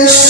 wish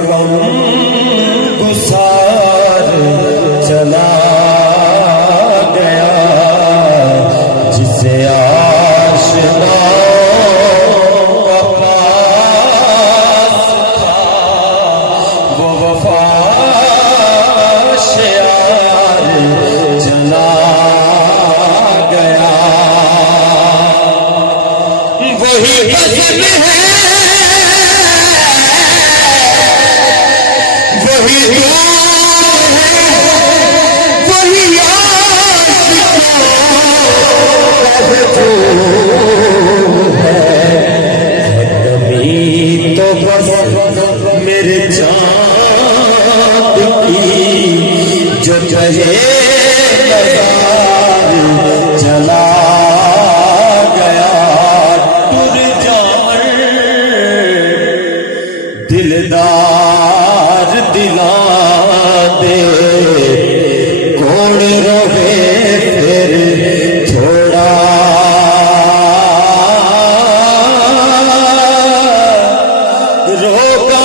غم گسار چلا گیا جسے آشنا کا پاس تھا وہ وفا شیار چلا گیا وہی بزم ہے وہی دور ہے وہی کبھی تو بس میرے چاند کی جو کہے چلا گیا ٹر جان دلدار دلا دے کون روے پھر تھوڑا روگا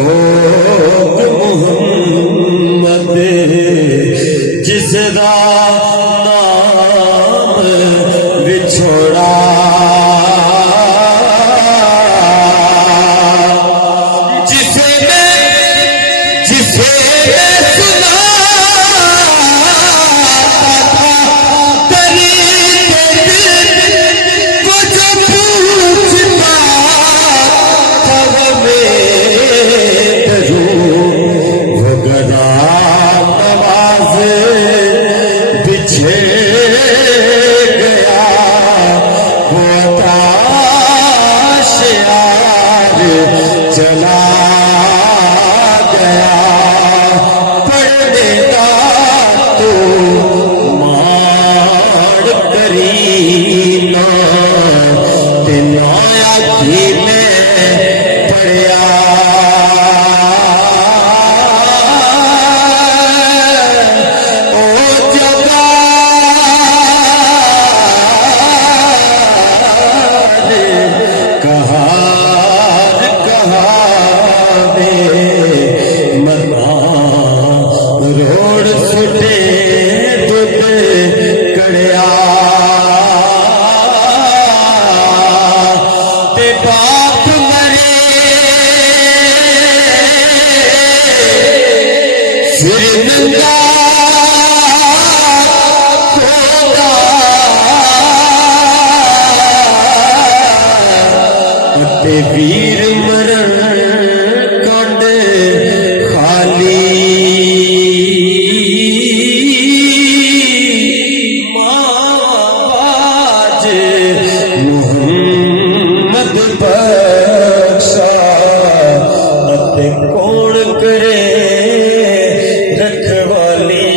روگ محمد جس دا نام بچھوڑا جسے میں سنا چلا گیا پڑھنے کا تو ماڑ کرینا تنایا بھی میں پڑھیا او جگہ کہا روڑ سٹے دودھ کڑیا تے باپ مرے سر ننگا تے ویر مرن کنڈ خالی ماج محمد بخشا تے کون کرے رکھوالی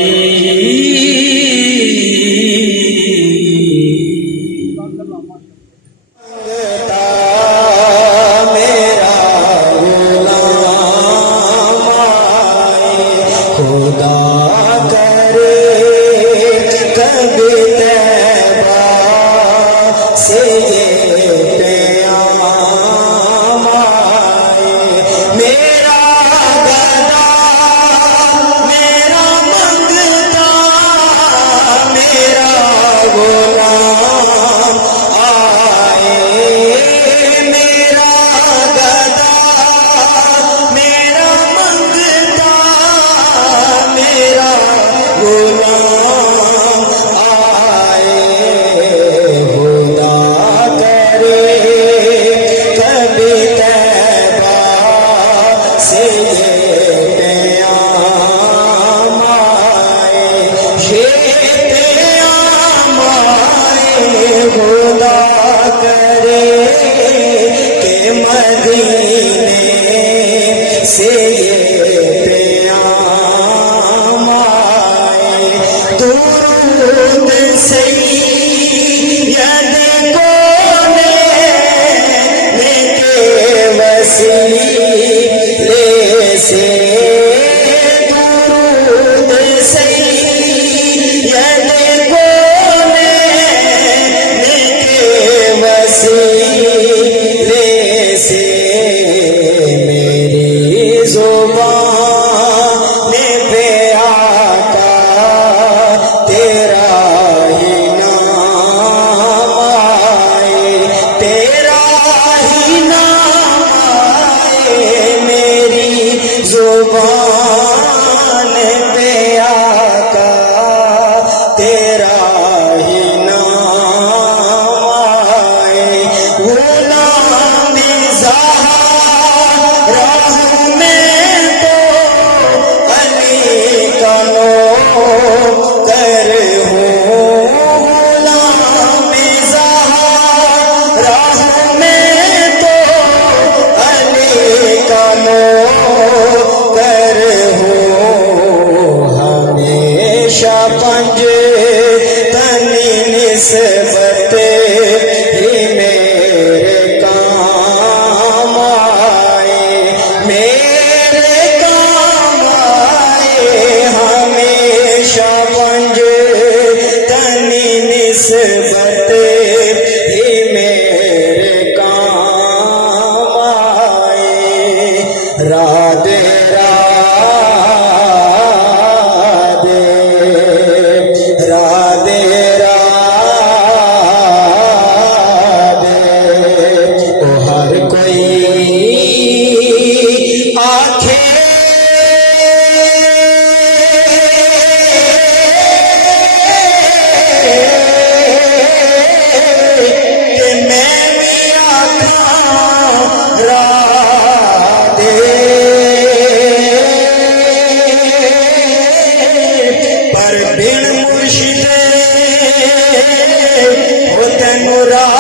تیرا ہی نام آئے، تیرا ہی نام آئے میری زبان پہ آقا، تیرا ہی نام آئے، وہ نام زہرا میں تو علی کا نوکر ہوں، غلام زہرا میں تو علی کا نوکر ہوں، ہمیشہ پنج تنی نسبت ہی میرے کام آئے، میرے کام آئے، ہمیشہ پنج تنی نسبت ہی میرے کام آئے، رادے رادے رادے رادے، تو ہر کوئی آنکھیں کہ میں بھی آنکھاں رادے، پر بن مرشدے وہ تینوں راہ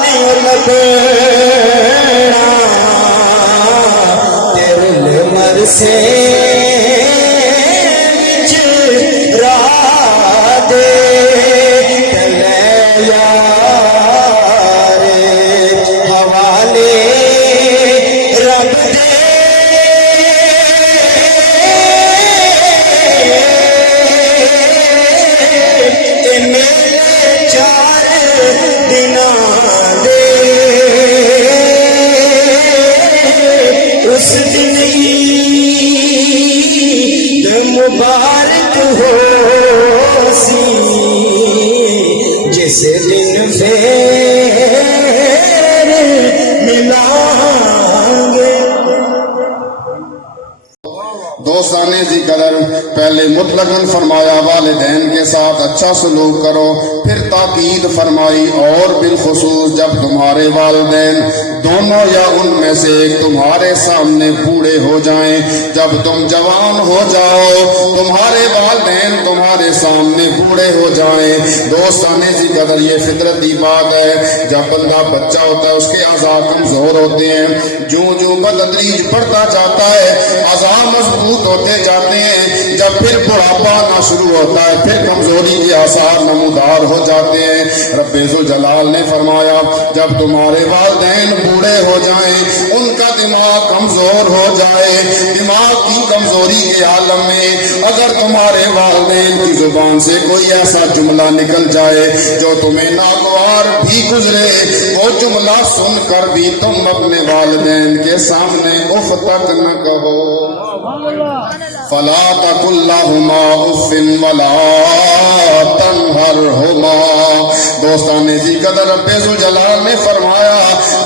نہیں لبنا، تیرے لے مرسے وچ راہ دے تلے یار حوالے رب دے، اے میرے چار دناں دے، اس دن عید مبارک ہو سی، جس دن پھر ملیں گے۔ دوستان ذی قدر، پہلے مطلقاً فرمایا والدین کے ساتھ اچھا سلوک کرو، پھر تاکید فرمائی اور بالخصوص جب تمہارے والدین دونوں یا ان میں سے ایک تمہارے سامنے بوڑھے ہو جائیں، جب تم جوان ہو جاؤ تمہارے والدین تمہارے سامنے بوڑھے ہو جائیں۔ دوستان ذی قدر، یہ فطرتی بات ہے، جب بندہ بچہ ہوتا ہے اس کے اعضاء کمزور ہوتے ہیں، جو بتدریج بڑھتا جاتا ہے اعضاء مضبوط ہوتے جاتے ہیں، جب پھر بڑھاپا آنا شروع ہوتا ہے پھر کمزوری کے آثار نمودار ہو جاتے ہیں۔ رب ذوالجلال نے فرمایا جب تمہارے والدین بوڑھے ہو جائیں، ان کا دماغ کمزور ہو جائے، دماغ کی کمزوری کے عالم میں اگر تمہارے والدین کی زبان سے کوئی ایسا جملہ نکل جائے جو تمہیں ناگوار بھی گزرے، وہ جملہ سن کر بھی تم اپنے والدین کے سامنے اف تک نہ کہو۔ فلا تقل لهما اف ولا تنهرهما۔ دوستان ذی قدر، رب ذوالجلال نے فرمایا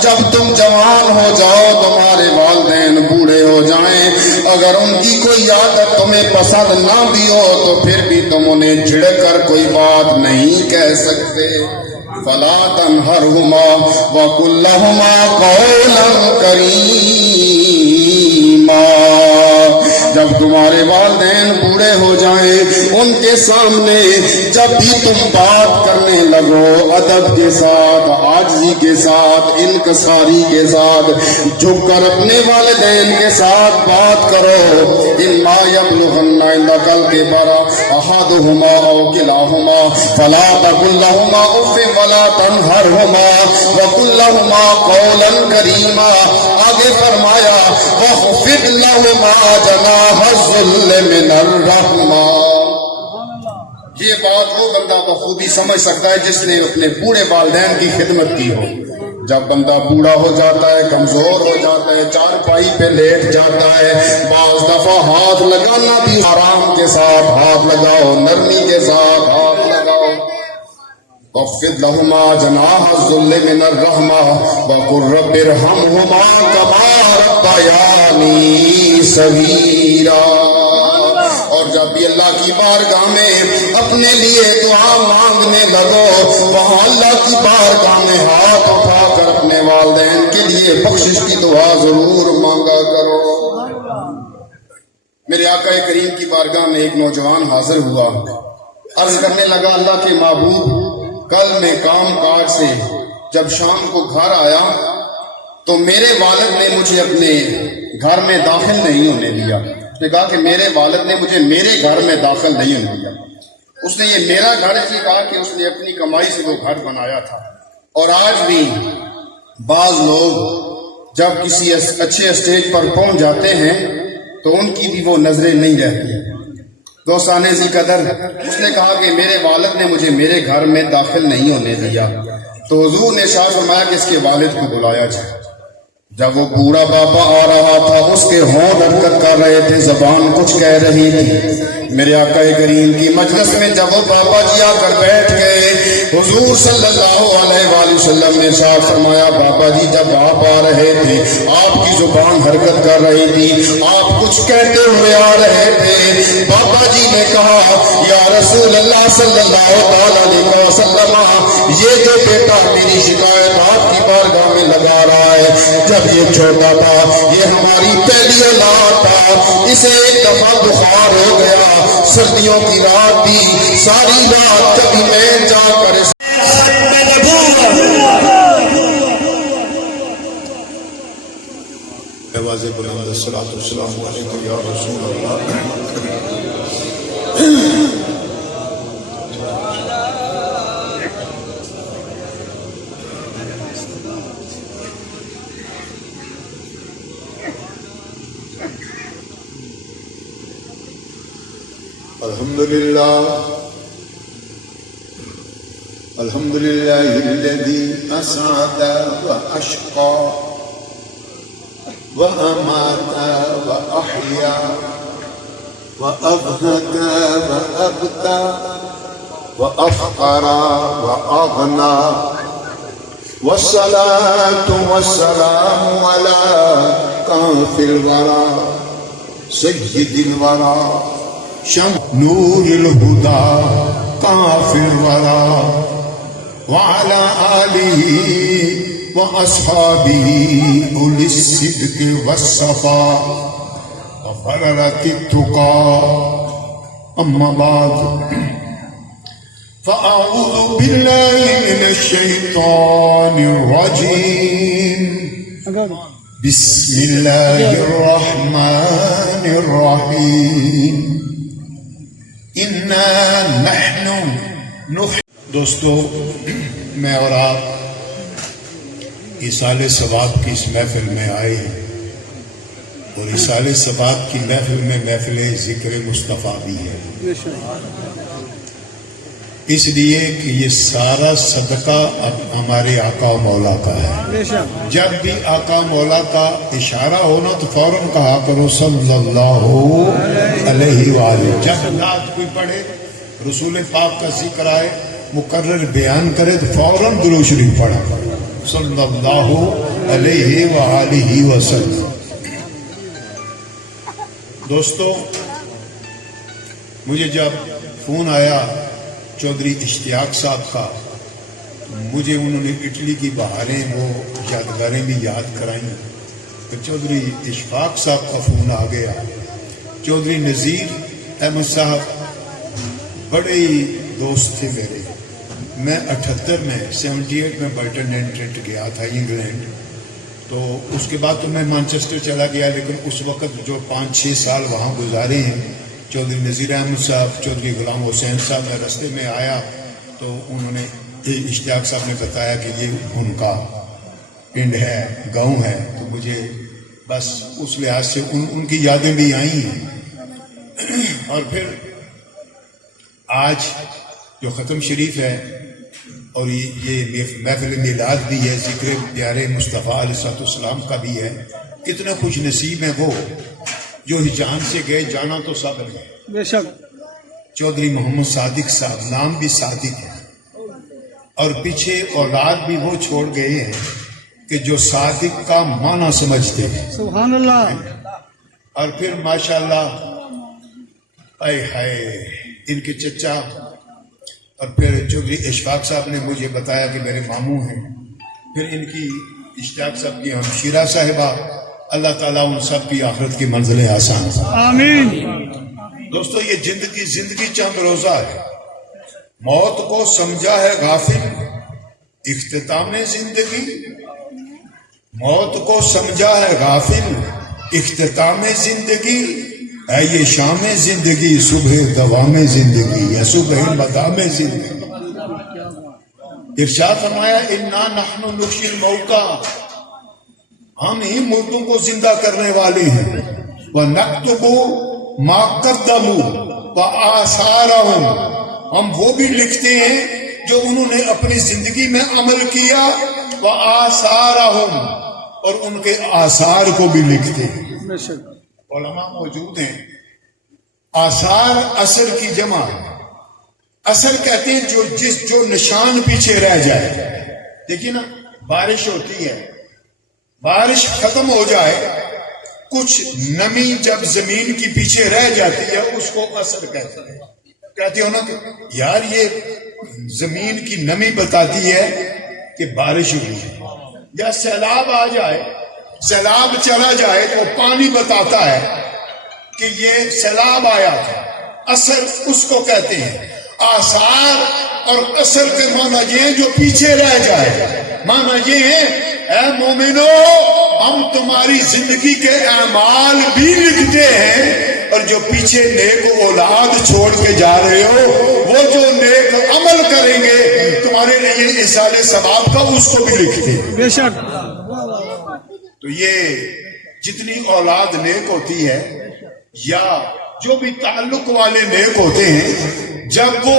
جب تم جوان ہو جاؤ تمہارے والدین بوڑھے ہو جائیں، اگر ان کی کوئی عادت تمہیں پسند نہ بھی ہو تو پھر بھی تم انہیں جھڑک کر کوئی بات نہیں کہہ سکتے۔ فلا تنهرهما وقل لهما قولا کریما۔ جب تمہارے والدین بوڑھے ہو جائیں ان کے سامنے جب بھی تم بات کرنے لگو ادب کے ساتھ، عاجزی کے ساتھ، انکساری کے ساتھ، جھک کر اپنے والدین کے ساتھ بات کرو۔ اما یبلغن عندک الکبر احدہما او کلاہما فلا تقل لهما اف ولا تنہرہما وقل لهما قولا کریما۔ آگے فرمایا واخفض لهما جناح الذل من الرحمہ۔ یہ بات وہ بندہ بخوبی سمجھ سکتا ہے جس نے اپنے بوڑھے والدین کی خدمت کی ہو۔ جب بندہ بوڑھا ہو جاتا ہے، کمزور ہو جاتا ہے، چارپائی پہ لیٹ جاتا ہے، بعض دفعہ ہاتھ لگانا بھی آرام کے ساتھ ہاتھ لگاؤ، نرمی کے ساتھ ہاتھ واخفض لهما جناح الذل من الرحمة وقل رب ارحمهما كما ربياني صغيرا. اور جب بھی اللہ کی بارگاہ میں اپنے لیے دعا مانگنے لگو وہاں اللہ کی بارگاہ میں ہاتھ اٹھا کر اپنے والدین کے لیے بخشش کی دعا ضرور مانگا کرو. میرے آقا کریم کی بارگاہ میں ایک نوجوان حاضر ہوا، عرض کرنے لگا اللہ کے محبوب کل میں کام کاج سے جب شام کو گھر آیا تو میرے والد نے مجھے اپنے گھر میں داخل نہیں ہونے دیا. اس نے کہا کہ میرے والد نے مجھے میرے گھر میں داخل نہیں ہونے دیا. اس نے یہ میرا گھر اس لیے کہا کہ اس نے اپنی کمائی سے وہ گھر بنایا تھا. اور آج بھی بعض لوگ جب کسی اچھے اسٹیج پر پہنچ جاتے ہیں تو ان کی بھی وہ نظریں نہیں رہتی. دوستان ذی قدر اس نے کہا کہ میرے والد نے مجھے میرے گھر میں داخل نہیں ہونے دیا. تو حضور نے ارشاد فرمایا کہ اس کے والد کو بلایا جائے. جب وہ بوڑھا بابا آ رہا تھا اس کے ہونٹ حرکت کر رہے تھے، زبان کچھ کہہ رہی تھی. میرے آقا کریم کی مجلس میں جب وہ بابا جی آ کر بیٹھ گئے حضور صلی اللہ علیہ وآلہ وسلم نے ارشاد فرمایا بابا جی جب آپ آ رہے تھے آپ کی زبان حرکت کر رہی تھی، آپ کچھ کہتے ہوئے آ رہے تھے. بابا جی نے کہا یا رسول اللہ صلی اللہ علیہ وسلم یہ جو بیٹا میری شکایت آپ کی بارگاہ میں لگا رہا ہے، جب یہ چھوٹا تھا یہ ہماری پہلی اولاد تھا، اسے ایک دفعہ بخار ہو گیا، سردیوں کی رات تھی، ساری رات کبھی میں جا کر آواز بلند الصلاۃ والسلام علیکم یا رسول اللہ. الحمد لله الذي أسعد وأشقى وأمات وأحيا وأبهت وأبتى وأفقر وأغنى والصلاة والسلام على كافٍ الورى سيد الورى نور الهدى كافٍ الورى وعلى آله وأصحابه أولي الصدق والصفاء وفررة التقى. أما بعد فأعوذ بالله من الشيطان الرجيم. بسم الله الرحمن الرحيم. إنا نحن دوستو میں اور آپ ایصال ثواب کی اس محفل میں آئے ہیں اور ایصال ثواب کی محفل میں محفل ذکر مصطفیٰ بھی ہے، اس لیے کہ یہ سارا صدقہ اب ہمارے آقا و مولا کا ہے. جب بھی آقا و مولا کا اشارہ ہونا تو فوراً کہا کرو صلی اللہ علیہ وآلہ. جب نعت کوئی پڑھے رسول پاک کا ذکر آئے مقرر بیان کرے تو فوراً درود شریف پڑھا صلی اللہ علیہ وآلہ وسلم. دوستو مجھے جب فون آیا چودھری اشتیاق صاحب کا، مجھے انہوں نے اٹلی کی بہاریں وہ یادگاریں بھی یاد کرائیں. تو چودھری اشفاق صاحب کا فون آ گیا. چودھری نذیر احمد صاحب بڑے ہی دوست تھے میرے. میں 78 میں برٹن اینٹرنٹ گیا تھا انگلینڈ. تو اس کے بعد تو میں مانچسٹر چلا گیا، لیکن اس وقت جو 5-6 سال وہاں گزارے ہیں چودھری نذیر احمد صاحب، چودھری غلام حسین صاحب، میں رستے میں آیا تو انہوں نے اشتیاق صاحب نے بتایا کہ یہ ان کا پنڈ ہے، گاؤں ہے. تو مجھے بس اس لحاظ سے ان کی یادیں بھی آئی ہیں. اور پھر آج جو ختم شریف ہے اور یہ محفل میلاد بھی ہے، ذکر پیارے مصطفیٰ علیہ السلام کا بھی ہے. کتنے خوش نصیب ہیں وہ جو جان سے گئے، جانا تو سب گئے. بے شک چودھری محمد صادق صاحب، نام بھی صادق ہے، اور پیچھے اولاد بھی وہ چھوڑ گئے ہیں کہ جو صادق کا معنی سمجھتے ہیں. سبحان اللہ. اور پھر ماشاءاللہ اے ہائے ان کے چچا اور پھر چودھری اشفاق صاحب نے مجھے بتایا کہ میرے ماموں ہیں. پھر ان کی اشتیاق صاحب کی ہمشیرہ صاحبہ. اللہ تعالیٰ ان سب کی آخرت کی منزلیں آسان. آمین. دوستو یہ زندگی چند روزہ ہے. موت کو سمجھا ہے غافل اختتام زندگی. موت کو سمجھا ہے غافل اختتام زندگی. ہے یہ شام زندگی صبح دوام زندگی یا صبح مدام زندگی. ارشاد فرمایا انا نحن نحیی الموتى، ہم ہی مردوں کو زندہ کرنے والے ہیں. وَنَكْتُبُ مَا قَدَّمُوا وَآثَارَهُمْ، ہم وہ بھی لکھتے ہیں جو انہوں نے اپنی زندگی میں عمل کیا. وَآثَارَهُمْ، اور ان کے آثار کو بھی لکھتے ہیں. علماء موجود ہیں. آثار اثر کی جمع. اثر کہتے ہیں جو نشان پیچھے رہ جائے. دیکھیے نا بارش ہوتی ہے، بارش ختم ہو جائے، کچھ نمی جب زمین کی پیچھے رہ جاتی ہے اس کو اثر کہتے ہیں. کہتے ہو نا کہ یار یہ زمین کی نمی بتاتی ہے کہ بارش ہوئی ہے. یا سیلاب آ جائے، سیلاب چلا جائے تو پانی بتاتا ہے کہ یہ سیلاب آیا تھا. اثر اس کو کہتے ہیں. آثار اور اثر کے معنی یہ ہیں جو پیچھے رہ جائے. معنی یہ ہے اے مومنو ہم تمہاری زندگی کے اعمال بھی لکھتے ہیں، اور جو پیچھے نیک اولاد چھوڑ کے جا رہے ہو وہ جو نیک عمل کریں گے تمہارے لیے ایصال ثواب کا اس کو بھی لکھتے ہیں. بے شک. تو یہ جتنی اولاد نیک ہوتی ہے یا جو بھی تعلق والے نیک ہوتے ہیں، جب وہ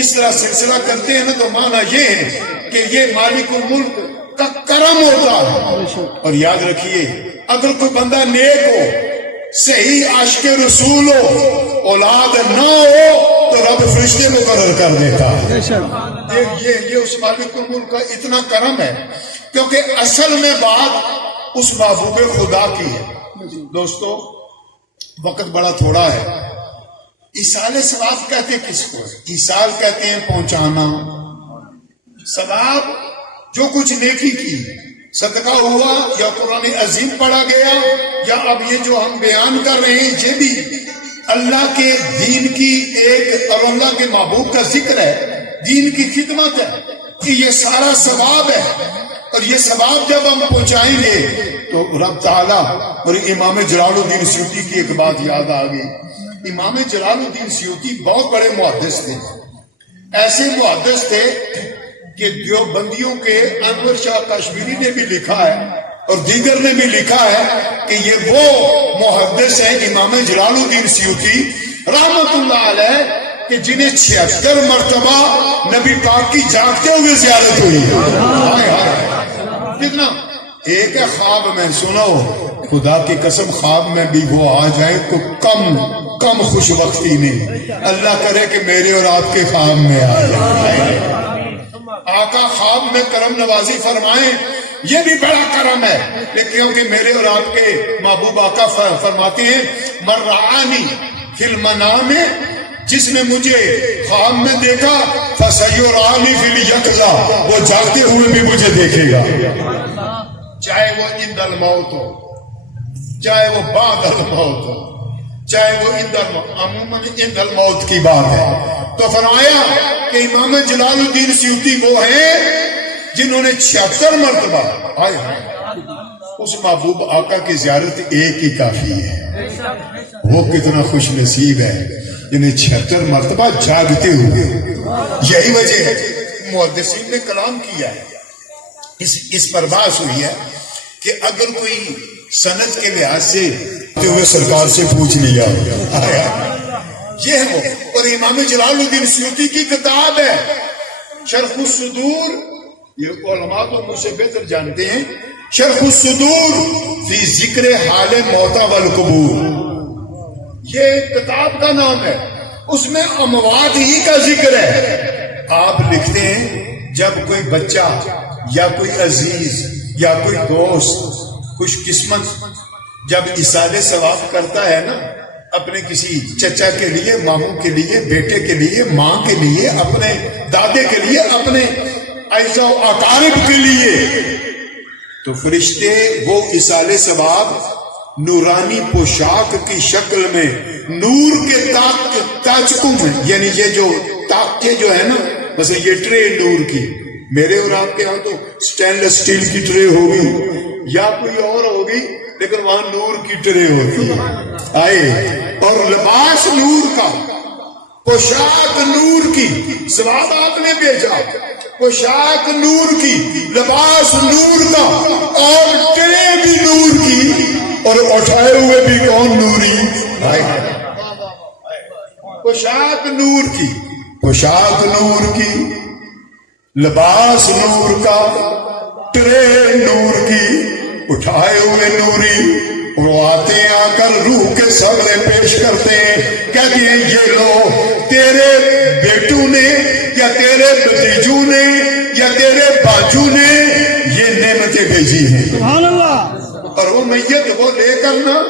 اس طرح سلسلہ کرتے ہیں نا تو معنی یہ ہے کہ یہ مالک الملک کا کرم ہوتا ہے. اور یاد رکھیے اگر کوئی بندہ نیک ہو، صحیح عاشق رسول ہو، اولاد نہ ہو تو رب فرشتے مقرر کر دیتا ہے. یہ اس مالک الملک کا اتنا کرم ہے، کیونکہ اصل میں بات اس محبوب خدا کی ہے. دوستو وقت بڑا تھوڑا ہے. ایصال ثواب کہتے کس کو؟ ایصال کہتے ہیں پہنچانا. ثواب جو کچھ نیکی کی، صدقہ ہوا یا قرآن عظیم پڑھا گیا یا اب یہ جو ہم بیان کر رہے ہیں یہ بھی اللہ کے دین کی ایک اور اللہ کے محبوب کا ذکر ہے، دین کی خدمت ہے، کہ یہ سارا ثواب ہے. اور یہ ثواب جب ہم پہنچائیں گے تو رب تعالیٰ. اور امام جلال الدین سیوطی کی ایک بات یاد آ گئی. امام جلال الدین سیوطی بہت بڑے محدث تھے. ایسے محدث تھے کہ دیوبندیوں کے انور شاہ کشمیری نے بھی لکھا ہے اور دیگر نے بھی لکھا ہے کہ یہ وہ محدث ہیں امام جلال الدین سیوطی رحمت اللہ علیہ کہ جنہیں 76 مرتبہ نبی پاک کی جاگتے ہوئے زیارت ہوئی. ہائے ہائے کتنا. ایک ہے خواب میں سنو، خدا کی قسم خواب میں بھی وہ آ جائے تو کم خوش وقتی نہیں. اللہ کرے کہ میرے اور آپ کے خواب میں آ جائے. آقا خواب میں کرم نوازی فرمائیں، یہ بھی بڑا کرم ہے. لیکن کیونکہ میرے اور آپ کے محبوب آقا فرماتے ہیں من رعانی فی المنام، جس نے مجھے خواب میں دیکھا فسیرانی فی الیقظہ، وہ جاگتے ہوئے بھی مجھے دیکھے گا. چاہے وہ عند الموت ہو، چاہے وہ بعد الموت ہو، چاہے وہ عموماً عند الموت کی بات ہے. تو فرمایا کہ امام جلال الدین سیوطی وہ ہیں جنہوں نے 76 مرتبہ اس محبوب آقا کی زیارت ایک ہی کافی ہے. وہ کتنا خوش نصیب ہے جنہیں 76 مرتبہ جاگتے ہوئے. یہی وجہ ہے محدثین نے کلام کیا ہے، اس پر بحث ہوئی ہے کہ اگر کوئی سند کے لحاظ سے ہوئے سرکار سے پوچھ لیا یہ ہے وہ. اور امام جلال الدین سیوطی کی کتاب ہے شرح الصدور، یہ علماء تو مجھ سے بہتر جانتے ہیں. شرح الصدور فی ذکر حال موتى والقبور، یہ کتاب کا نام ہے. اس میں اموات ہی کا ذکر ہے. آپ لکھتے ہیں جب کوئی بچہ یا کوئی عزیز یا کوئی دوست خوش قسمت جب اصال ثواب کرتا ہے نا اپنے کسی چچا کے لیے، ماموں کے لیے، بیٹے کے لیے، ماں کے لیے، اپنے دادے کے لیے، اپنے اعزا و اقارب کے لیے، تو فرشتے وہ اصال ثواب نورانی پوشاک کی شکل میں نور کے تاچکوں میں، یعنی یہ جو تاکے جو ہے نا، بس یہ ٹرے نور کی، میرے اور آپ کے ہاں تو سٹینلیس سٹیل کی ٹرے ہوگی یا کوئی اور ہوگی، لیکن وہاں نور کی ٹرے ہوتی ہے آئے، اور لباس نور کا، پوشاک نور کی، ثواب آپ نے بھیجا، پوشاک نور کی، لباس نور کا، اور ٹرے بھی نور کی، اور اٹھائے ہوئے بھی کون نوری، پوشاک نور کی، پوشاک نور کی، لباس نور کا، ٹرے نور کی، اٹھائے ہوئے نوری، اور وہ آتے ہیں آ کر روح کے سامنے پیش کرتے ہیں، کہتے ہیں یہ لو تیرے بیٹوں نے یا تیرے بھتیجوں نے یا تیرے باجو نے یہ نعمتیں بھیجی ہیں، سبحان اللہ۔ اور وہ میت وہ لے کر نا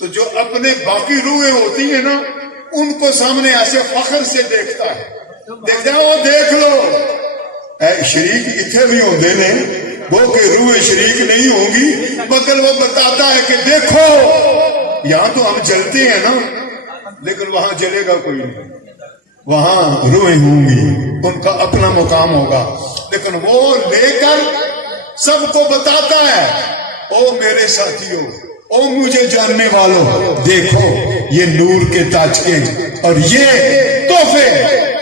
تو جو اپنے باقی روحیں ہوتی ہیں نا ان کو سامنے ایسے فخر سے دیکھتا ہے، دیکھتا ہے وہ دیکھ لو اے شریک اتنے بھی ہوندے نے وہ کہ روح شریک نہیں ہوں گی، مگر وہ بتاتا ہے کہ دیکھو یہاں تو ہم جلتے ہیں نا لیکن وہاں جلے گا کوئی نہیں، وہاں روحیں ہوں گی، ان کا اپنا مقام ہوگا، لیکن وہ لے کر سب کو بتاتا ہے، او میرے ساتھیوں، او مجھے جاننے والوں، دیکھو یہ نور کے تاجکے اور یہ تحفے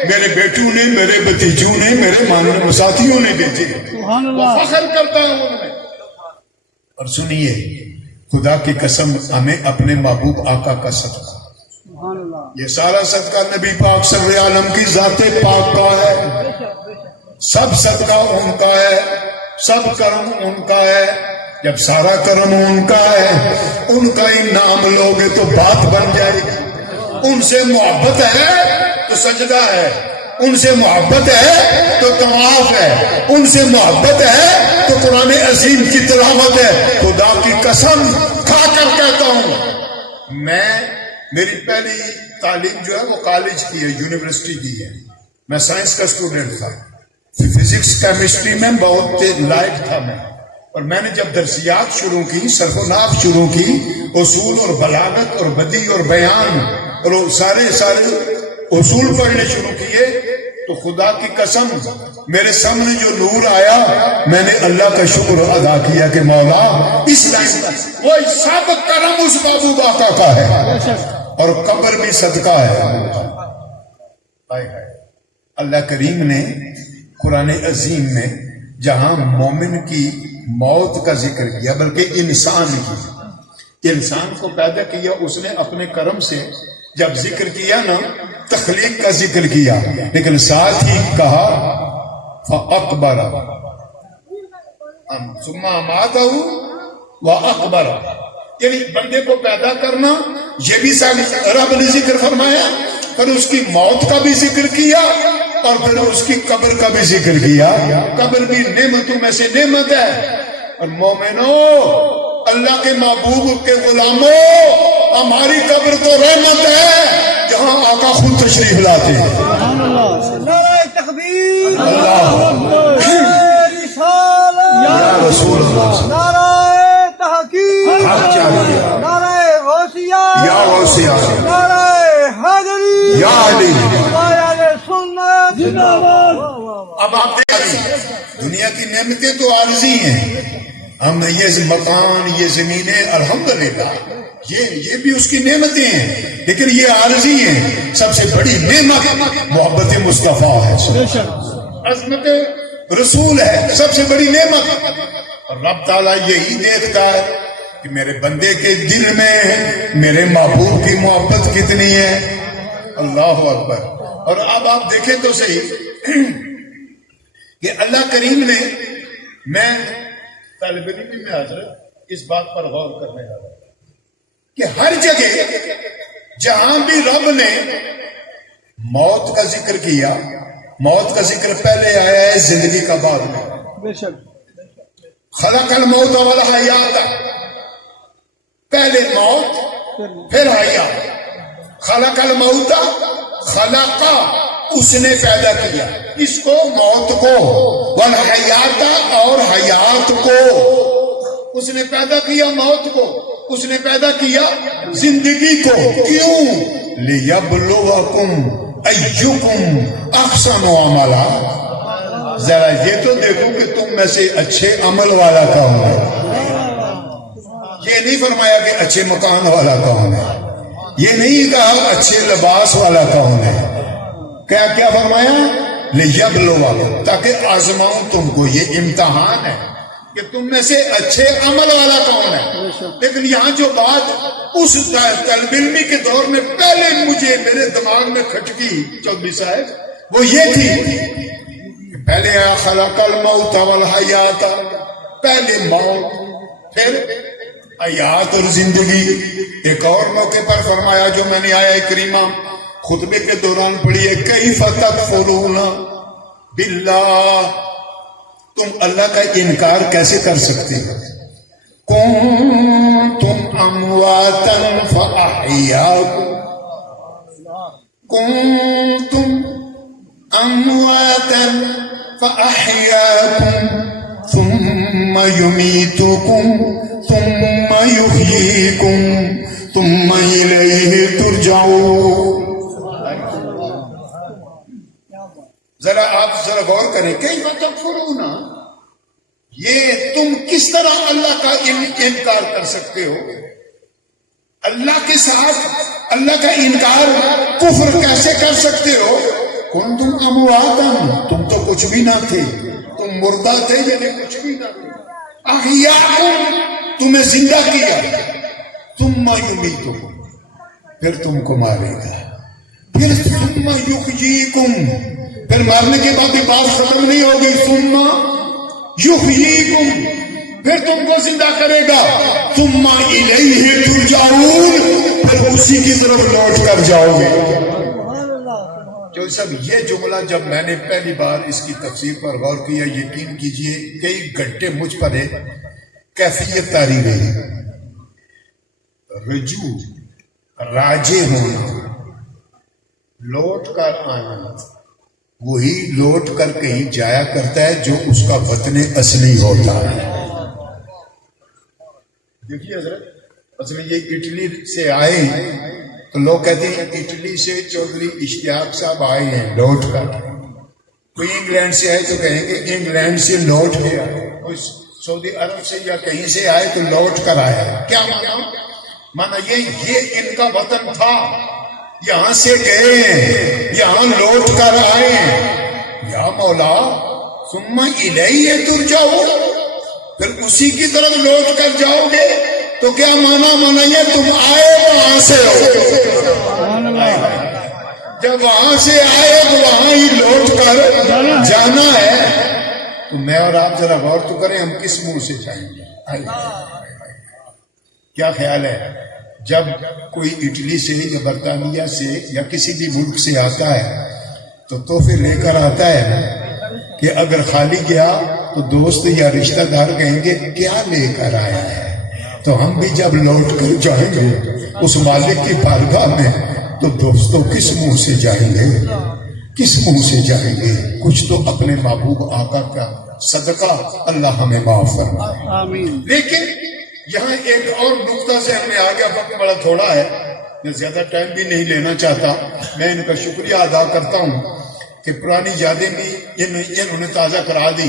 میرے بیٹوں نے، میرے بھتیجوں نے، میرے ساتھیوں نے بھیجے، وہ فخر کرتا ہے ان میں۔ اور سنیے خدا کی قسم ہمیں اپنے محبوب آقا کا صدقہ، یہ سارا صدقہ نبی پاک صلی اللہ علیہ وسلم کی ذات پاک کا ہے، سب صدقہ ان کا ہے، سب کرم ان کا ہے، جب سارا کرم ان کا ہے ان کا ہی نام لوگے تو بات بن جائے گی، ان سے محبت ہے تو سجدہ ہے، ان سے محبت ہے تو طواف ہے، ان سے محبت ہے تو قرآن عظیم کی تلاوت ہے۔ خدا کی قسم کھا کر کہتا ہوں، میری پہلی تعلیم جو ہے وہ کالج کی ہے، یونیورسٹی کی ہے، میں سائنس کا اسٹوڈنٹ تھا، فزکس کیمسٹری میں بہت لائٹ تھا میں، اور میں نے جب درسیات شروع کی، صرف و نحو شروع کی، اصول اور بلاغت اور بدیع اور بیان اور سارے اصول پڑھنے شروع کیے، تو خدا کی قسم میرے سامنے جو نور آیا میں نے اللہ کا شکر ادا کیا کہ مولا اس ٹائم وہ سب کرم اس بابو باقا کا ہے اور قبر بھی صدقہ ہے۔ اللہ کریم نے قرآن عظیم میں جہاں مومن کی موت کا ذکر کیا، بلکہ انسان کو پیدا کیا اس نے اپنے کرم سے، جب ذکر کیا نا تخلیق کا ذکر کیا، لیکن ساتھ ہی کہا فَأَقْبَرَ ثُمَّ أَمَاتَهُ وَأَقْبَرَ، یعنی بندے کو پیدا کرنا یہ بھی رب نے ذکر فرمایا، پھر اس کی موت کا بھی ذکر کیا اور پھر اس کی قبر کا بھی ذکر کیا۔ قبر بھی نعمتوں میں سے نعمت ہے، اور مومنوں اللہ کے محبوب کے غلاموں ہماری قبر تو رحمت ہے جہاں آقا خود تشریف لاتے ہیں۔ نعرہ تکبیر، اللہ یا رسول اللہ، نعرہ تحقیق، حق چاہیے نعرہ غوثیہ، یا غوثیہ، نعرہ حیدری، یا علی۔ سنت زندہ باد۔ اب آپ دیکھیں دنیا کی نعمتیں تو عارضی ہیں، ہم یہ مکان یہ زمینیں الحمدللہ یہ بھی اس کی نعمتیں ہیں، لیکن یہ عارضی ہیں۔ سب سے بڑی نعمت محبت مصطفیٰ ہے، عظمت رسول ہے، سب سے بڑی نعمت۔ اور رب تعالیٰ یہی دیکھتا ہے کہ میرے بندے کے دل میں میرے محبوب کی محبت کتنی ہے۔ اللہ اکبر۔ اور اب آپ دیکھیں تو صحیح کہ اللہ کریم نے، میں طالب علم میں حضرت اس بات پر غور کرنے لگا کہ ہر جگہ جہاں بھی رب نے موت کا ذکر کیا موت کا ذکر پہلے آیا ہے زندگی کا بعد میں. خلق الموت والحیات، پہلے موت پھر حیات. خلق الموت، خلق اس نے پیدا کیا اس کو، موت کو، والحیات اور حیات کو. اس نے پیدا کیا موت کو، اس نے پیدا کیا زندگی کو. کیوں؟ لیبلوکم ایکم احسن عملا. ذرا یہ تو دیکھو کہ تم میں سے اچھے عمل والا کون ہے. یہ نہیں فرمایا کہ اچھے مکان والا کون ہے، یہ نہیں کہا اچھے لباس والا کون ہے. کیا فرمایا؟ لیبلوکم، تاکہ آزماؤں تم کو. یہ امتحان ہے کہ تم میں سے اچھے عمل والا کون ہے. لیکن یہاں جو بات اس طالب علمی کے دور میں پہلے مجھے میرے دماغ میں کھٹکی چودھری صاحب، وہ یہ تھی کہ پہلے آیا خلق الموت والحیات، پہلے موت پھر حیات اور زندگی. ایک اور موقع پر فرمایا جو میں نے آیا کریمہ خطبے کے دوران پڑھی ہے، کیف تکفرون باللہ، تم اللہ کا انکار کیسے کر سکتے ہو. کنتم امواتا فاحیاکم، کنتم امواتا فاحیاکم ثم یمیتکم ثم یحییکم ثم الیہ ترجعون. ذرا آپ ذرا غور کریں، کیف تکفرون، یہ تم کس طرح اللہ کا انکار کر سکتے ہو. اللہ کے ساتھ اللہ کا انکار کفر کیسے کر سکتے ہو. کنتم امواتا، تم تو کچھ بھی نہ تھے، تم مردہ تھے، یعنی کچھ بھی نہ تھے. احیاکم، تمہیں زندہ کیا. ثم یمیتکم، پھر تم کو مارے گا. پھر ثم یحییکم، پھر مارنے کے بعد یہ بات ختم نہیں ہوگی. ثم یحییکم، پھر تم کو زندہ کرے گا. ثم الیہ ترجعون، پھر اسی کی طرف لوٹ کر جاؤ گے. جو سب یہ جملہ جب میں نے پہلی بار اس کی تفسیر پر غور کیا، یقین کیجئے کئی گھنٹے مجھ پر ایک کیفیت تاری رہی. رجوع، راجع ہونا، لوٹ کر آنا، وہی لوٹ کر کہیں جایا کرتا ہے جو اس کا وطن اصلی ہوتا ہے. دیکھیے حضرت، اصل یہ اٹلی سے آئے تو لوگ کہتے ہیں اٹلی سے چودھری اشتیاق صاحب آئے ہیں لوٹ کر. کوئی انگلینڈ سے آئے تو کہیں گے انگلینڈ سے لوٹ کے آئے. کوئی سعودی عرب سے یا کہیں سے آئے تو لوٹ کر آیا. کیا مانا؟ یہ ان کا وطن تھا، یہاں سے گئے، یہاں لوٹ کر آئے. یا مولا ثم الیہ ترجعون، پھر اسی کی طرف لوٹ کر جاؤ گے. تو کیا مانا یہ تم آئے وہاں سے ہو، جب وہاں سے آئے تو وہاں ہی لوٹ کر جانا ہے. تو میں اور آپ ذرا غور تو کریں، ہم کس منہ سے جائیں گے؟ کیا خیال ہے؟ جب کوئی اٹلی سے یا برطانیہ سے یا کسی بھی ملک سے آتا ہے تو تحفے لے کر آتا ہے کہ اگر خالی گیا تو دوست یا رشتہ دار کہیں گے کیا لے کر آیا ہے. تو ہم بھی جب لوٹ کر جائیں گے اس مالک کی بارگاہ میں تو دوستوں کس منہ سے جائیں گے؟ کس منہ سے جائیں گے؟ کچھ تو اپنے محبوب آقا کا صدقہ اللہ ہمیں معاف فرمائے. لیکن یہاں ایک اور نقطہ سے ہمیں آ گیا، وقت بڑا تھوڑا ہے، میں زیادہ ٹائم بھی نہیں لینا چاہتا. میں ان کا شکریہ ادا کرتا ہوں کہ پرانی یادیں بھی انہوں نے تازہ کرا دی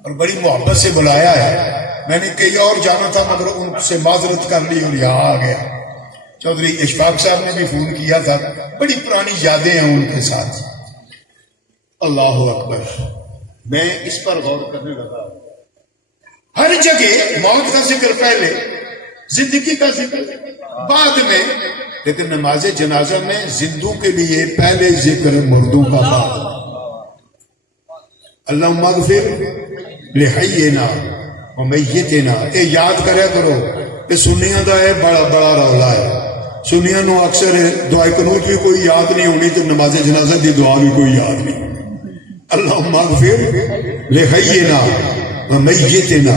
اور بڑی محبت سے بلایا ہے. میں نے کئی اور جانا تھا مگر ان سے معذرت کر لی اور یہاں آ گیا. چودھری اشفاق صاحب نے بھی فون کیا تھا، بڑی پرانی یادیں ہیں ان کے ساتھ. اللہ اکبر. میں اس پر غور کرنے لگا. ہر جگہ موت کا ذکر پہلے، زندگی کا ذکر بعد میں، لیکن نماز جنازہ میں زندوں کے لیے پہلے ذکر، مردوں کا بعد. اللہم اغفر لحینا و میتنا. اے یاد کرے کرو کہ سنیاں دا ہے بڑا بڑا رولا ہے. سنیا نو اکثر دعائے قنوت بھی کوئی یاد نہیں ہونی تو نماز جنازہ دی دعا بھی کوئی یاد نہیں. اللہم اغفر لحینا ومیتنا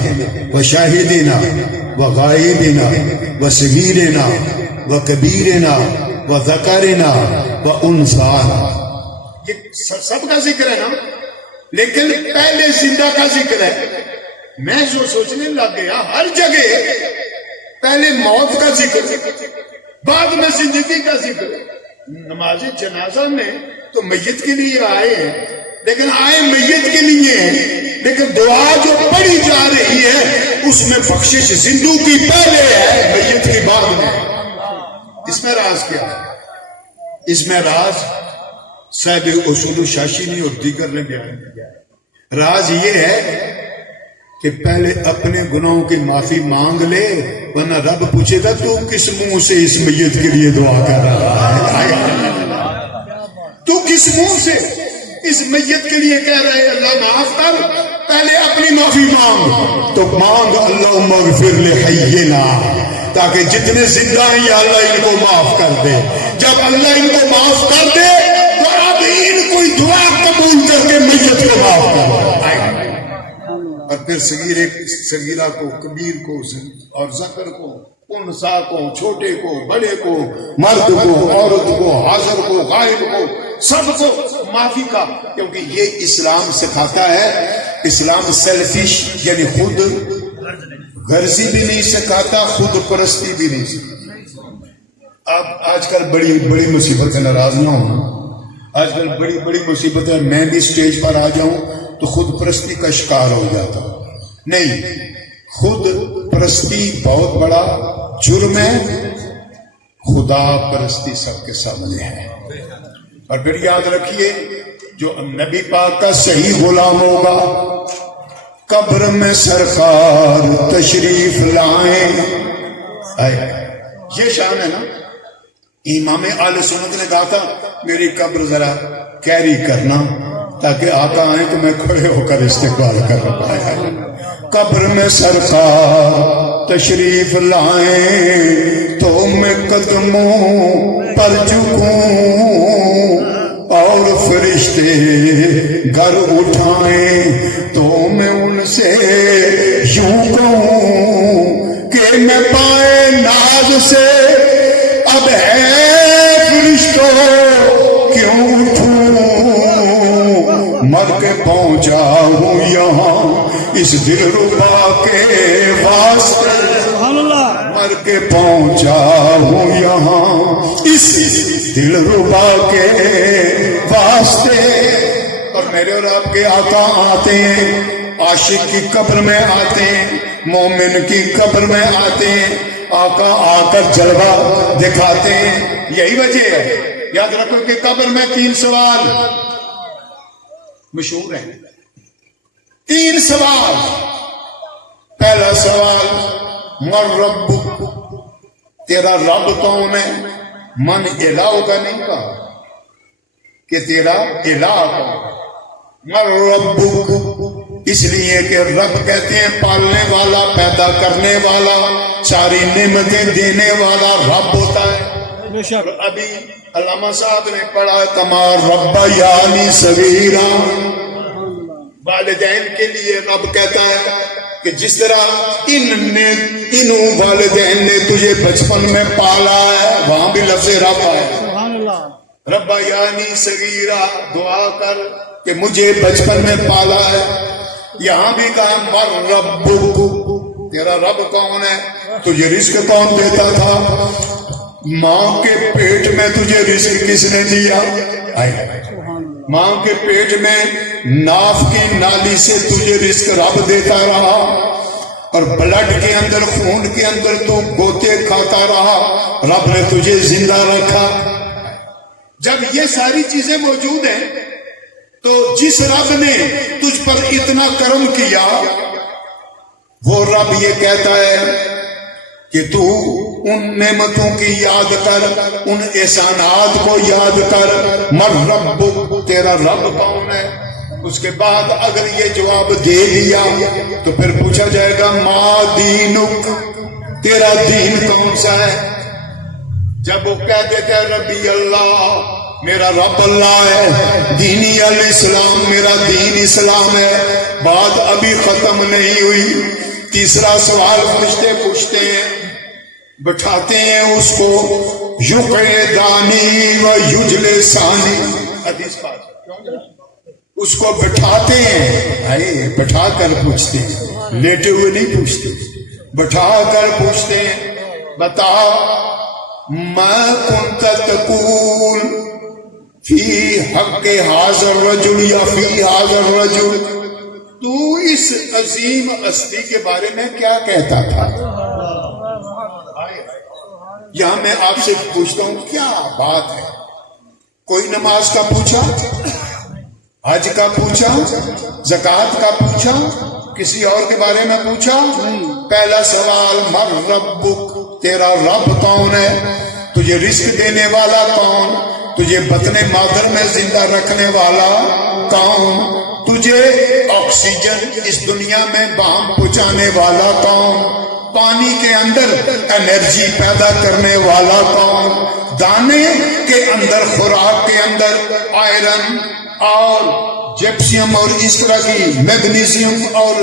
وشاہدنا وغائبنا وصغیرنا وکبیرنا وذکرنا وانثانا. یہ سب کا ذکر ہے نا، لیکن پہلے زندہ کا ذکر ہے. میں جو سوچنے لگ گیا ہر جگہ پہلے موت کا ذکر بعد میں زندگی کا ذکر. نماز جنازہ میں تو میت کے لیے آئے ہیں، لیکن آئے میت کے لیے ہیں، لیکن دعا جو پڑھی جا رہی ہے اس میں بخشش زندوں کی پہلے ہے، میت کی بعد میں. اس میں راز کیا ہے؟ اس میں راز صاحب اصول الشاشنی اور دیگر نے بیان کیا ہے. راز یہ ہے کہ پہلے اپنے گناہوں کی معافی مانگ لے، ورنہ رب پوچھے گا تو کس منہ سے اس میت کے لیے دعا کر رہا ہے؟ تو کس منہ سے اس میت کے لیے کہہ رہے ہیں اللہ معاف کر؟ پہلے اپنی معافی مانگ. تو مانگ اللہم اغفر لحینا، تاکہ جتنے زندہ ہیں یا اللہ ان کو معاف کر دے. جب اللہ ان کو معاف کر دے تو اب ان کو دعا قبول کر کے میت کو معاف کر دے. اور پھر صغیرہ کو، کبیر کو اور ذکر کو، انسا کو، چھوٹے کو، بڑے کو، مرد کو، عورت کو، حاضر کو، غائب کو، سب کو معافی کا. کیونکہ یہ اسلام سکھاتا ہے. اسلام سیلفش یعنی خود غرضی بھی نہیں سکھاتا، خود پرستی بھی نہیں سکھاتا. اب آج کل بڑی بڑی مصیبت ہے، ناراض نہ ہونا. آج کل بڑی بڑی مصیبت ہے، میں بھی سٹیج پر آ جاؤں تو خود پرستی کا شکار ہو جاتا. نہیں، خود پرستی بہت بڑا جرم ہے، خدا پرستی سب کے سامنے ہے. اور پھر یاد رکھیے جو نبی پاک کا صحیح غلام ہوگا قبر میں سرکار تشریف لائیں. یہ شان ہے نا. امام اہل سنت نے کہا تھا میری قبر ذرا کیری کرنا تاکہ آقا آئیں تو میں کھڑے ہو کر استقبال کر پایا. قبر میں سرکار تشریف لائیں تو میں قدموں پر جھکوں اور فرشتے گھر اٹھائیں تو میں ان سے یوں کہوں کہ میں پائے ناز سے اب ہے فرشتوں کیوں اٹھوں. مر کے پہنچا ہوں یہاں اس دلربا کے واسطے، مر کے پہنچا ہوں یہاں اس دلربا کے واسطے. اور میرے اور آپ کے آقا آتے ہیں، عاشق کی قبر میں آتے ہیں، مومن کی قبر میں آتے ہیں. آقا آ کر جلوہ دکھاتے ہیں. یہی وجہ ہے. یاد رکھو کہ قبر میں 3 سوال مشہور ہیں. 3 سوال. پہلا سوال من رب، تیرا رب کون ہے؟ من الہ کا نہیں کہا کہ تیرا الہ کون ہے. من رب اس لیے کہ رب کہتے ہیں پالنے والا، پیدا کرنے والا، ساری نعمتیں دینے والا رب ہوتا ہے. ابھی علامہ صاحب نے پڑھا کما رب یعنی صغیرا. والدین کے لیے رب کہتا ہے کہ جس طرح انہوں والدین نے تجھے بچپن میں پالا ہے، وہاں بھی لفظ رب ہے. رب یعنی صغیرا، دعا کر کہ مجھے بچپن میں پالا ہے. یہاں بھی کہا مر رب، تیرا رب کون ہے؟ تجھے رزق کون دیتا تھا؟ ماں کے پیٹ میں تجھے رزق کس نے دیا؟ ماں کے پیٹ میں ناف کی نالی سے تجھے رزق رب دیتا رہا، اور بلڈ کے اندر، خون کے اندر تو گوتے کھاتا رہا، رب نے تجھے زندہ رکھا. جب یہ ساری چیزیں موجود ہیں تو جس رب نے تجھ پر اتنا کرم کیا وہ رب یہ کہتا ہے کہ تو ان نعمتوں کی یاد کر، ان احسانات کو یاد کر. مر رب، تیرا رب کون ہے؟ اس کے بعد اگر یہ جواب دے دیا تو پھر پوچھا جائے گا ما دینک، تیرا دین کون سا ہے؟ جب وہ کہہ دیتے ہیں ربی اللہ، میرا رب اللہ ہے، دینی الاسلام، میرا دین اسلام ہے، بات ابھی ختم نہیں ہوئی، تیسرا سوال فرشتے پوچھتے ہیں، بٹھاتے ہیں اس کو، یقعدانی و یجل ثانی، حدیث پاک، اس کو بٹھاتے ہیں، آئے بٹھا کر پوچھتے ہیں، لیٹے ہوئے نہیں پوچھتے، بٹھا کر پوچھتے ہیں، بتا ما کنت تقول فی حق حاضر رجل یا فی حاضر رجل، تو اس عظیم ہستی کے بارے میں کیا کہتا تھا؟ یہاں میں آپ سے پوچھتا ہوں کیا بات ہے؟ کوئی نماز کا پوچھا، حج کا پوچھا، زکوٰۃ کا پوچھا، کسی اور کے بارے میں پوچھا؟ پہلا سوال من ربک، تیرا رب کون ہے؟ تجھے رزق دینے والا کون؟ تجھے بطن مادر میں زندہ رکھنے والا کون؟ تجھے آکسیجن اس دنیا میں بام پہنچانے والا کون؟ پانی کے اندر انرجی پیدا کرنے والا کون؟ دانے کے اندر، خوراک کے اندر آئرن اور جیپسیم اور اس طرح کی میگنیزیم اور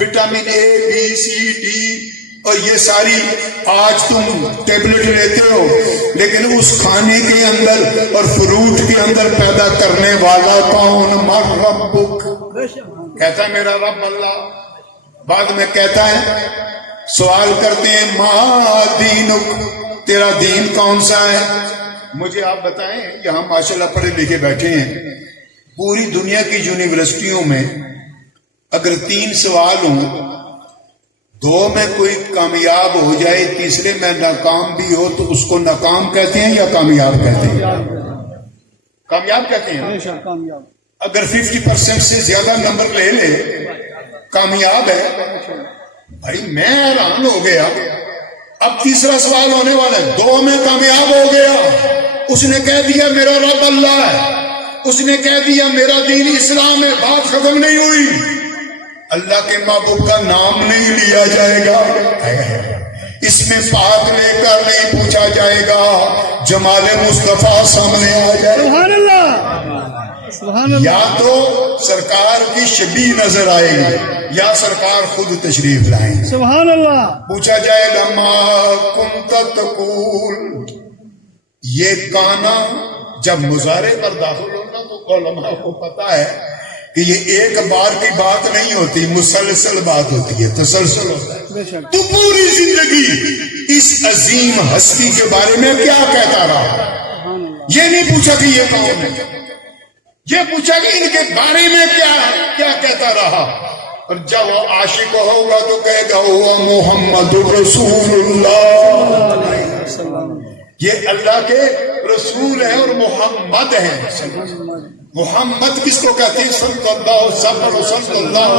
vitamin A B C D اور یہ ساری آج تم ٹیبلٹ لیتے ہو، لیکن اس کھانے کے اندر اور فروٹ کے اندر پیدا کرنے والا کون؟ من ربک، کہتا ہے میرا رب اللہ، بعد میں کہتا ہے، سوال کرتے ہیں ما دینک، تیرا دین کون سا ہے؟ مجھے آپ بتائیں، یہاں ماشاءاللہ پڑھے لکھے بیٹھے ہیں، پوری دنیا کی یونیورسٹیوں میں اگر 3 سوال ہوں، 2 میں کوئی کامیاب ہو جائے، تیسرے میں ناکام بھی ہو، تو اس کو ناکام کہتے ہیں یا کامیاب کہتے ہیں؟ کامیاب کہتے ہیں۔ اگر 50% سے زیادہ نمبر لے لے کامیاب ہے۔ بھائی میں حیران ہو گیا، اب تیسرا سوال ہونے والا ہے، 2 میں کامیاب ہو گیا، اس نے کہہ دیا میرا رب اللہ ہے، اس نے کہہ دیا میرا دین اسلام ہے، بات ختم نہیں ہوئی، اللہ کے معبود کا نام نہیں لیا جائے گا، اس میں پاک لے کر نہیں پوچھا جائے گا، جمال مصطفیٰ سامنے آ جائے، سبحان اللہ، یا تو سرکار کی شبیہ نظر آئے گی یا سرکار خود تشریف لائیں گے، سبحان اللہ، پوچھا جائے گا ما کنت تقول، یہ کانا جب مظاہرے پر داخل ہونا تو علماء کو پتا ہے کہ یہ ایک بار کی بات نہیں ہوتی، مسلسل بات ہوتی ہے، تسلسل ہوتا ہے، تو پوری زندگی اس عظیم ہستی کے بارے میں کیا کہتا رہا؟ یہ نہیں پوچھا کہ یہ کون ہے، یہ پوچھا کہ ان کے بارے میں کیا کہتا رہا، اور جب وہ عاشق ہوگا تو کہے گا ہوا محمد رسول اللہ، یہ اللہ کے رسول ہیں اور محمد ہیں۔ محمد کس کو کہتے ہیں؟ صلی اللہ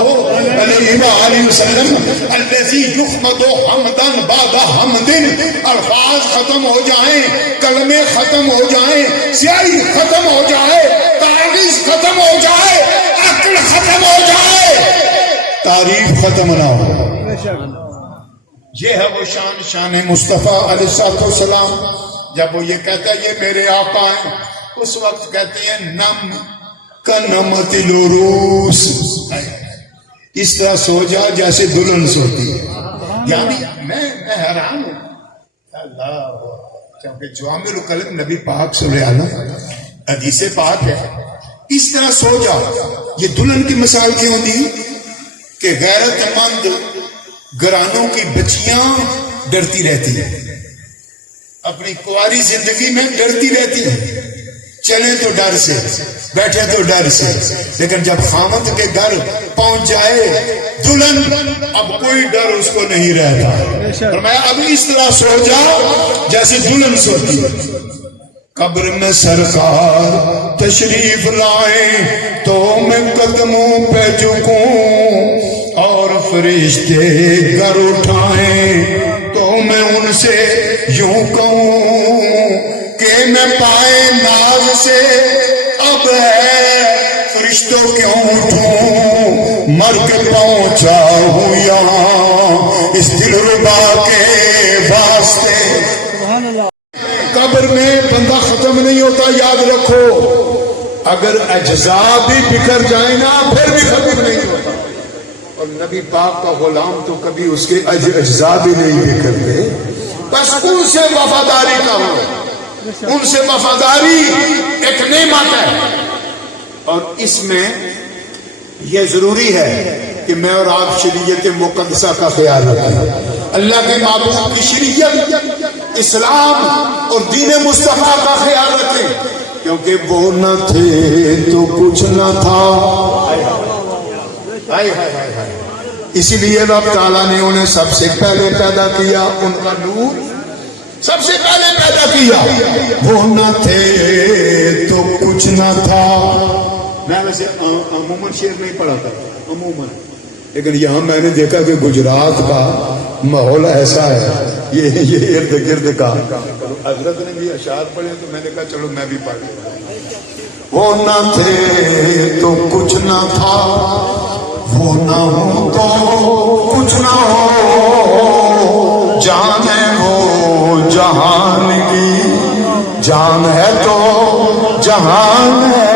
علیہ وسلم، الذی یحمد حمدا بعد حمد، الفاظ ختم ہو جائیں، کلمے ختم ہو جائیں، سیاہی ختم ہو جائے، کاغذ ختم ہو جائے، عقل ختم ہو جائے، تعریف ختم نہ ہو۔ یہ ہے وہ شان مصطفیٰ علیہ السلام۔ جب وہ یہ کہتا ہے یہ میرے آقا ہیں، اس وقت کہتے ہیں نم کنمت العروس، اس طرح سو جا جیسے دلہن سوتی ہے، یعنی میں حیران ہوں اللہ، کیونکہ جوامع الکلم نبی پاک صلی اللہ علیہ وسلم حدیث پاک ہے، اس طرح سو جا، یہ دلہن کی مثال کیوں دی کہ غیرت مند گھرانوں کی بچیاں ڈرتی رہتی ہیں، اپنی کنواری زندگی میں ڈرتی رہتی ہیں، چلیں تو ڈر سے، بیٹھے تو ڈر سے، لیکن جب خامد کے گھر پہنچ جائے دلہن، اب کوئی ڈر اس کو نہیں رہتا، اور میں اب اس طرح سو جا جیسے دلہن سوتی ہے۔ قبر میں سرکار تشریف لائیں تو میں قدموں پہ جھکوں، اور فرشتے گر اٹھائیں تو میں ان سے یوں کہوں کہ میں پائے ناز سے اب ہے فرشتوں کیوں اٹھوں، مر کے پہنچا ہوں یہاں اس دل ربا کے واسطے۔ قبر ذرا یاد رکھو اگر اجزا بھی بکھر جائیں نا پھر بھی ختم نہیں ہوتا. اور نبی پاک کا غلام تو کبھی اس کے اجزا بھی نہیں بکھرتے. بس ان سے وفاداری کا ہو، ان سے وفاداری ایک نعمت ہے. اور اس میں یہ ضروری ہے کہ میں اور آپ شریعت مقدسہ کا خیال رکھیں، اللہ کے معبود کی شریعت، اسلام اور دین مصطفیٰ کا خیال رکھیں، کیونکہ وہ نہ تھے تو کچھ نہ تھا. اسی لیے رب تعالیٰ نے انہیں سب سے پہلے پیدا کیا، ان کا نور سب سے پہلے پیدا کیا. وہ نہ تھے تو کچھ نہ تھا. میں ویسے عموماً شعر نہیں پڑھا تھا عموماً، لیکن یہاں میں نے دیکھا کہ گجرات کا ماحول ایسا ہے، یہ ارد گرد کا. حضرت نے بھی اشعار پڑھے تو میں نے کہا چلو میں بھی پڑھ لوں. وہ نہ تھے تو کچھ نہ تھا، وہ نہ ہو تو کچھ نہ ہو. جان ہے وہ جہان کی، جان ہے تو جہان ہے.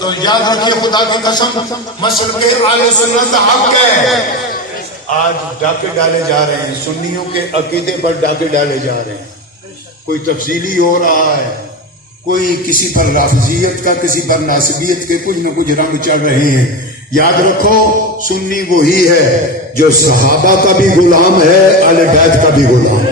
تو یاد رکھیے خدا کی قسم مسلک اہل سنت حق ہے. آج ڈاکے ڈالے جا رہے ہیں، سنیوں کے عقیدے پر ڈاکے ڈالے جا رہے ہیں. کوئی تفصیلی ہو رہا ہے، کوئی کسی پر رافضیت کا، کسی پر ناسبیت کے کچھ نہ کچھ رنگ چڑھ رہے ہیں. یاد رکھو سنی وہی ہے جو صحابہ کا بھی غلام ہے، اہل بیت کا بھی غلام ہے.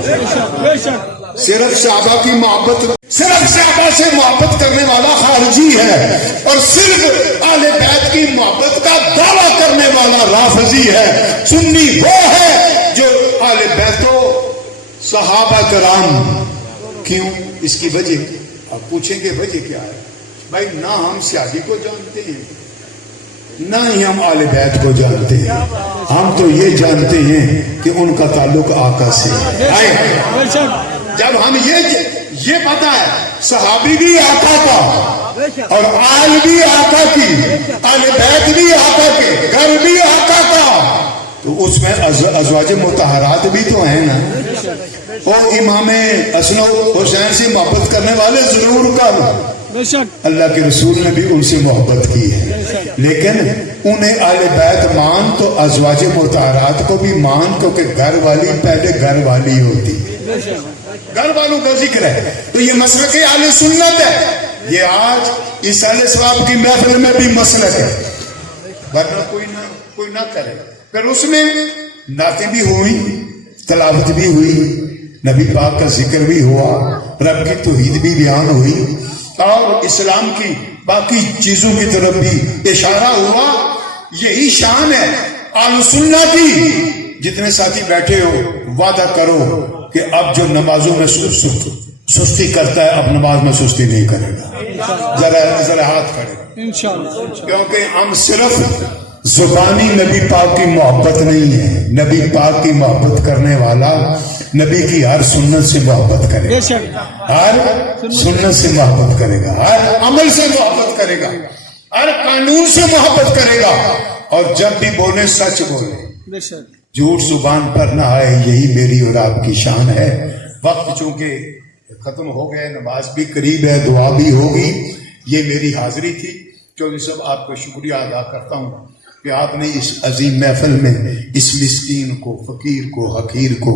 صرف صحابہ کی محبت، صرف صحابہ سے محبت کرنے والا خارجی ہے، اور صرف اہل بیت کی محبت کا دعویٰ کرنے والا رافضی ہے. سنی وہ ہے جو اہل بیت و صحابہ کرام. کیوں؟ اس کی وجہ آپ پوچھیں گے وجہ کیا ہے؟ بھائی نہ ہم سیادی کو جانتے ہیں، نہ ہی ہم اہل بیت کو جانتے ہیں. ہم تو یہ جانتے ہیں کہ ان کا تعلق آقا سے ہے. جب ہم یہ پتا ہے صحابی بھی آقا کا، اور آل بھی آقا کی، اہل بیت بھی آقا کے، گھر بھی آقا کا، تو اس میں ازواج مطہرات بھی تو ہیں نا. اور امام حسن و حسین سے محبت کرنے والے ضرور کر، اللہ کے رسول نے بھی ان سے محبت کی ہے، لیکن انہیں اہل بیت مان تو ازواج مطہرات کو بھی مان، کیونکہ گھر والی پہلے گھر والی ہوتی، گھر والوں کا ذکر ہے. تو یہ مسلک اہل سنت ہے. یہ آج اس اہل ثواب کی محفل میں بھی مسلک ہے، ورنہ کوئی نہ کرے. پھر اس میں نعتیں بھی ہوئی، تلاوت بھی ہوئی، نبی پاک کا ذکر بھی ہوا، رب کی توحید بھی بیان ہوئی، اور اسلام کی باقی چیزوں کی طرف بھی اشارہ ہوا. یہی شان ہے اہل سنت کی. جتنے ساتھی بیٹھے ہو وعدہ کرو کہ اب جو نمازوں میں سستی کرتا ہے اب نماز میں سستی نہیں کرے گا. ذرا ہاتھ کھڑے، کیونکہ ہم صرف زبانی نبی پاک کی محبت نہیں ہے. نبی پاک کی محبت کرنے والا نبی کی ہر سنت سے محبت کرے گا، ہر سنت سے محبت کرے گا، ہر عمل سے محبت کرے گا، ہر قانون سے محبت کرے گا. اور جب بھی بولے سچ بولے، جھوٹ زبان پر نہ آئے. یہی میری اور آپ کی شان ہے. وقت چونکہ ختم ہو گئے، نماز بھی قریب ہے، دعا بھی ہوگی. یہ میری حاضری تھی. چودھری صاحب آپ کا شکریہ ادا کرتا ہوں کہ آپ نے اس عظیم محفل میں اس مسکین کو، فقیر کو، حقیر کو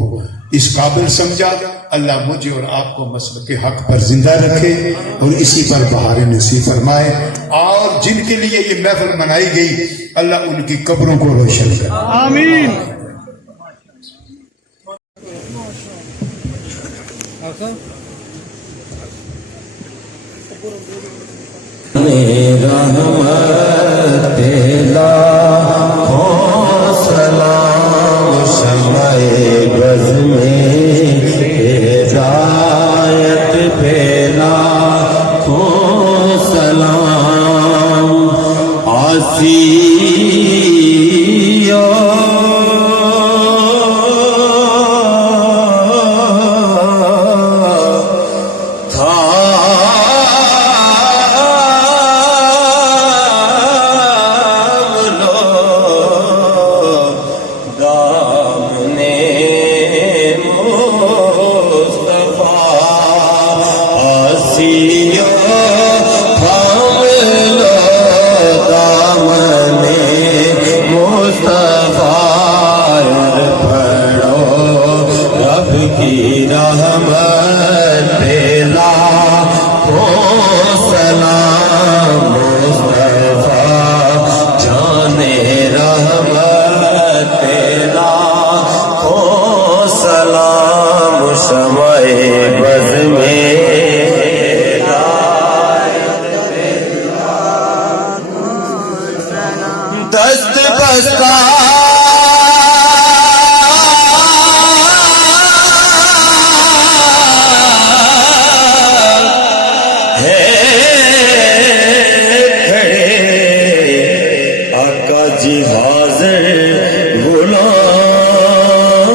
اس قابل سمجھا. اللہ مجھے اور آپ کو مسلک حق پر زندہ رکھے اور اسی پر بہار نصیب فرمائے. اور جن کے لیے یہ محفل منائی گئی اللہ ان کی قبروں کو روشن کرے. آمین. رحمت لاکھوں سلام شمع بز میں ہدایت پہ لاکھوں سلام. آسیوں کی رحمت پہ لاکھوں سلام مصطفیٰ جانے رحمت پہ لاکھوں سلام شمع بز میں دست بستا ہے کھڑے آقا جی حاضر غلام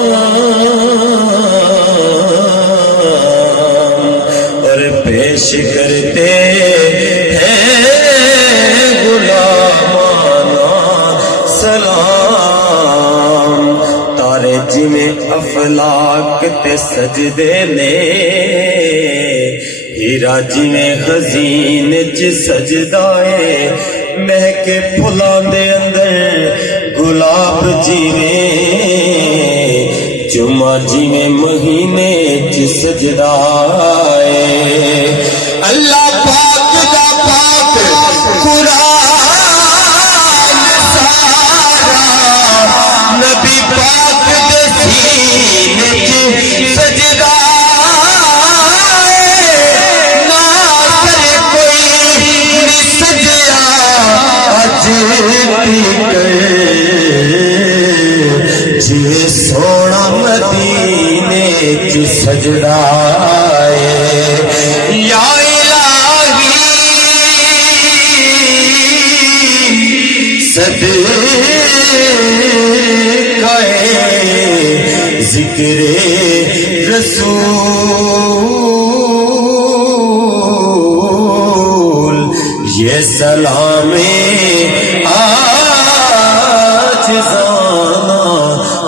اور پیش کرتے افلاک تے سجدے نے ہیرا جی میں خزین چ سجدائے مہکے پھلاں دے اندر گلاب جی میں جمعہ جی میں مہینے چ سجدائے اللہ پاک دا پاک قرآن سارا نبی پاک سجدہ نہ کرے کوئی سجیا اج جی سونا مدینے چ سجدہ یا الہی صدقہ ذکر رسول یہ سلام آج زانا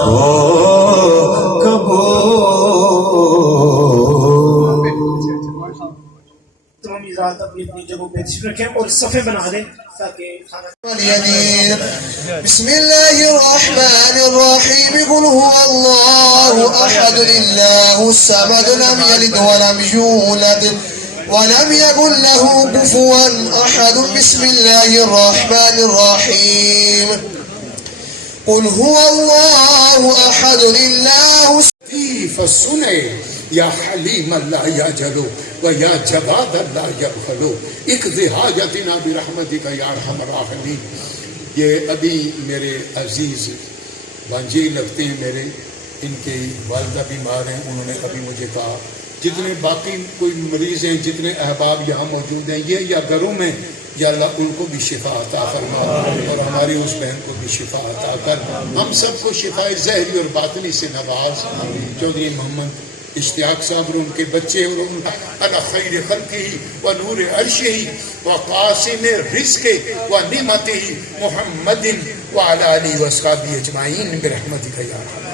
ہو قبول. تمام ذات اپنی اپنی جگہوں پہ تشریف رکھیں اور صفحے بنا دیں تاکہ کھانا بسم الله الرحمن الرحيم قل هو الله أحد الله الصمد لم يلد ولم يولد ولم يكن له كفوا أحد بسم الله الرحمن الرحيم قل هو الله أحد الله فسنے یا حلیم اللہ یا جلو و یا جواد اللہ یغفلو اقض حاجتنا برحمتک یا ارحم الراحمین. یہ ابھی میرے عزیز بانجی لگتے ہیں میرے، ان کے والدہ بیمار ہیں، انہوں نے ابھی مجھے کہا جتنے باقی کوئی مریض ہیں، جتنے احباب یہاں موجود ہیں، یہ یا گھروں میں، یا اللہ ان کو بھی شفا عطا فرما اور ہماری اس بہن کو بھی شفا عطا کر، ہم سب کو شفا ظاہری اور باطنی سے نواز. چودھری محمد اشتیاق صاحب اور ان کے بچے اور ان علی خیر خلقہ و نور عرشہ و قاسم رزقہ و نعمتہ محمد وعلی آلہ و اصحابہ اجمعین برحمتک یا ارحم.